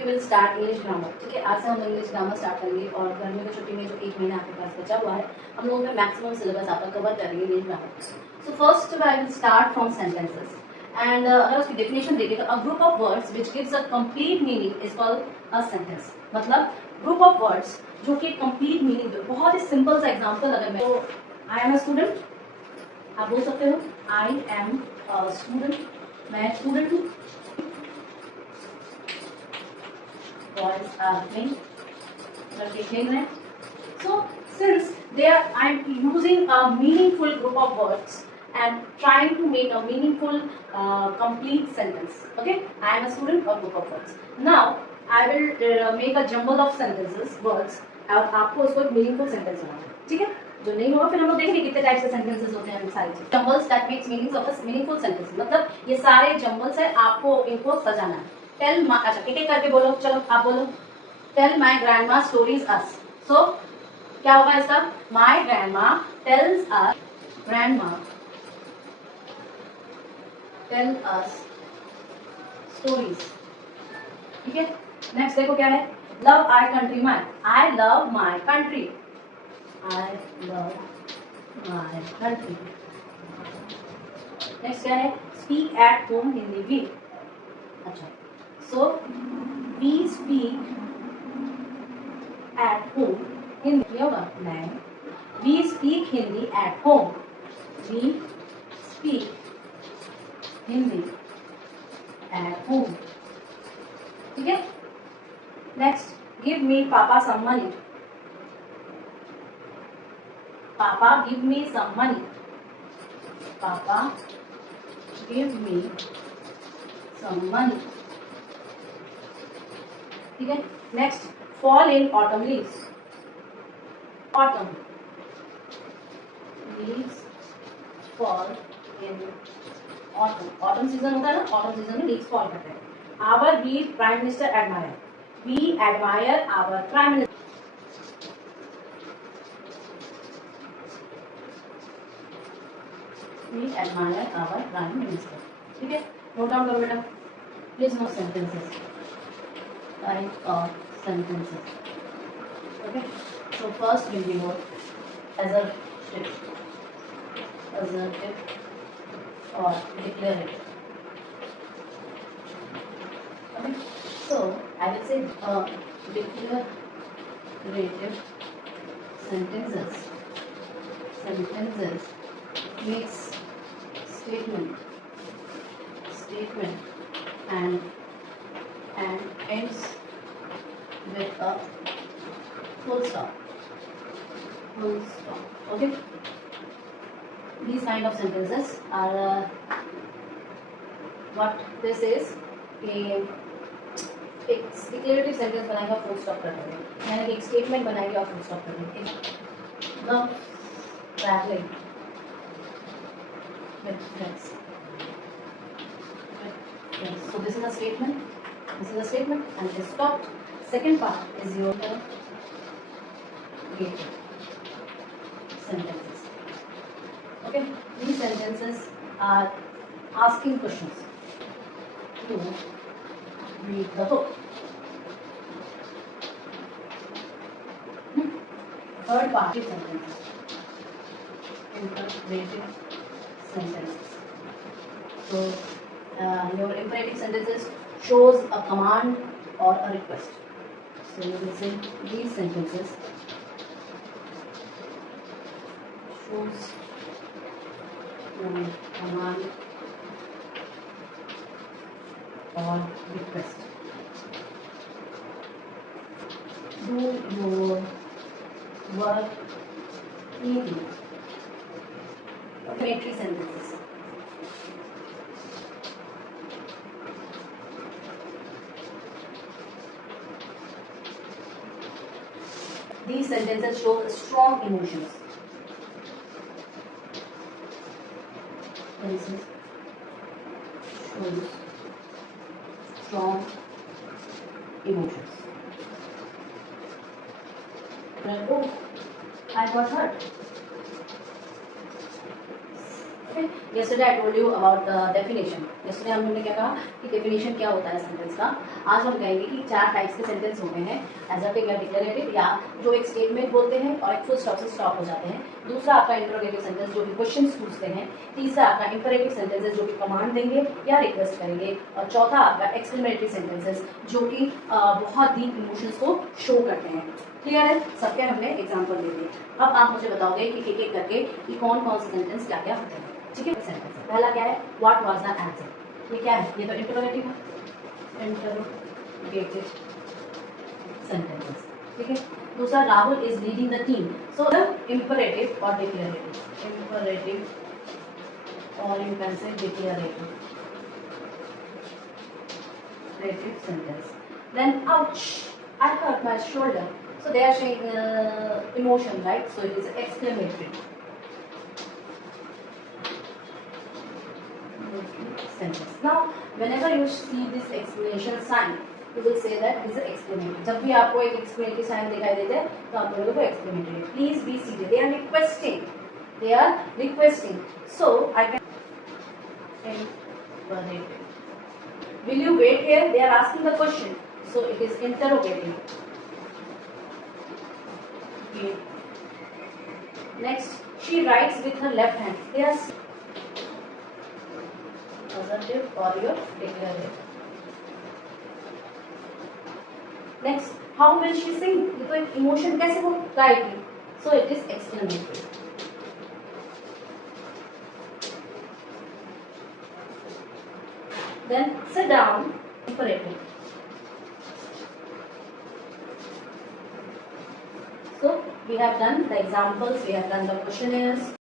We will start English grammar. ठीक है, आज से हम इंग्लिश ग्रामर स्टार्ट करेंगे और गर्मी की छुट्टी में जो 1 महीना आपके पास बचा हुआ है हम लोगों में मैक्सिमम सिलेबस आपका कवर करेंगे English grammar. So first I will start from sentences and अगर उसकी डेफिनेशन देखें तो a group of words which gives a complete meaning is called a sentence. मतलब ग्रुप ऑफ वर्ड्स जो कि कंप्लीट मीनिंग दे। बहुत ही सिंपल सा एग्जांपल अगर मैं, तो आई एम अ स्टूडेंट, आप बोल सकते हो आई एम अ स्टूडेंट, मैं स्टूडेंट हूँ। Boys are playing, लड़के खेल रहे हैं। So since I am using a meaningful group of words and trying to make a meaningful complete sentence. Okay, I am a student of group of words. Now I will make a jumble of sentences, words, और आपको उसको एक meaningful sentence बनाना है। ठीक है, जो नहीं होगा फिर हम लोग देखेंगे कितने टाइप से सेंटेंसेस होते हैं सारी चीज। Jumbles that makes meanings of a meaningful sentence, मतलब ये सारे जम्बल्स है, आपको इनको सजाना है। टेल माय, अच्छा एक एक करके बोलो, चलो आप बोलो। Tell my grandma stories us. So क्या होगा इसका? My grandma tells us, grandma tell us stories. ठीक है, नेक्स्ट देखो क्या है? Love our country my, I love my country, I love my country. Next क्या है? स्पीक एट होम हिंदी भी। अच्छा, so we speak at home Hindi होगा मैं, we speak Hindi at home, we speak Hindi at home. ठीक है, next give me papa some money, papa give me some money, papa give me some money. ठीक है, next fall in autumn leaves, autumn leaves fall in autumn, autumn season होता है ना, autumn season में leaves fall करते हैं। Our we prime minister admire, we admire our prime minister, we admire our prime minister. ठीक है, note down करो बेटा please. Note sentences, type of sentences. Okay, so first will be what? Assertive, assertive or declarative. Okay, so I will say declarative sentences. Sentences makes statement and ends with a full stop. Full stop. Okay. These kind of sentences are what this is. एक declarative sentence बनाएगा full stop कर देंगे, यानी कि एक स्टेटमेंट बनाएंगे और full stop कर देंगे। The travelling with friends, so this is a statement. This is a statement and it is stopped. Second part is your interrogative sentences. Okay, these sentences are asking questions to read the book. Third part is sentences, interrogative sentences. So your imperative sentences shows a command or a request. So you will say these sentences shows a command or request. Do your work neatly. Imperative sentences. These sentences show strong emotions. Sentences shows strong emotions. Oh, I got hurt. Okay, yesterday I told you about the definition. yesterday हम लोगों ने क्या कहा कि definition क्या होता है सेंटेंस का. आज हम कहेंगे कि 4 टाइप्स के सेंटेंस होते हैं, assertive या declarative, या जो एक स्टेटमेंट बोलते हैं और एक फुल स्टॉप से स्टॉप हो जाते हैं. दूसरा आपका इंटरोगेटिव सेंटेंस जो कि क्वेश्चंस पूछते हैं. तीसरा आपका इंपेरेटिव सेंटेंसेस जो कि कमांड देंगे या रिक्वेस्ट करेंगे. और चौथा आपका एक्सक्लेमेटरी सेंटेंसेस जो कि बहुत डीप इमोशंस को शो करते हैं. क्लियर है? सबके हमने एग्जांपल दे दिए. अब आप मुझे बताओगे कि एक एक करके कि कौन कौन से सेंटेंस क्या क्या होते हैं. ठीक है, सेंटेंस पहला क्या है, व्हाट वाज द आंसर. ये क्या है, ये तो इंटरोगेटिव है, इंटरोगेटिव सेंटेंसेस. ठीक है. दूसरा, Rahul is leading the team. So the imperative और डिक्लेरेटिव, इंपरेटिव और you can say declarative sentence. Then ouch, I hurt my shoulder. So they are showing emotion, right? So it is exclamatory sentence. Now whenever you see this exclamation sign, you will say that this is exclamatory. जब भी आपको एक exclamatory sign दिखाई देते हैं तो आप बोलोगे वो exclamatory. Please be seated. They are requesting. They are requesting. So I can imperative. Will you wait here? They are asking the question. So it is interrogative. Okay. Next, she writes with her left hand. Yes. Assertive or your declarative. Next, how will she sing? तो एक इमोशन कैसे वो गाएगी? So it is exclamatory. Then sit down, imperative. So we have done the examples, we have done the questionnaires.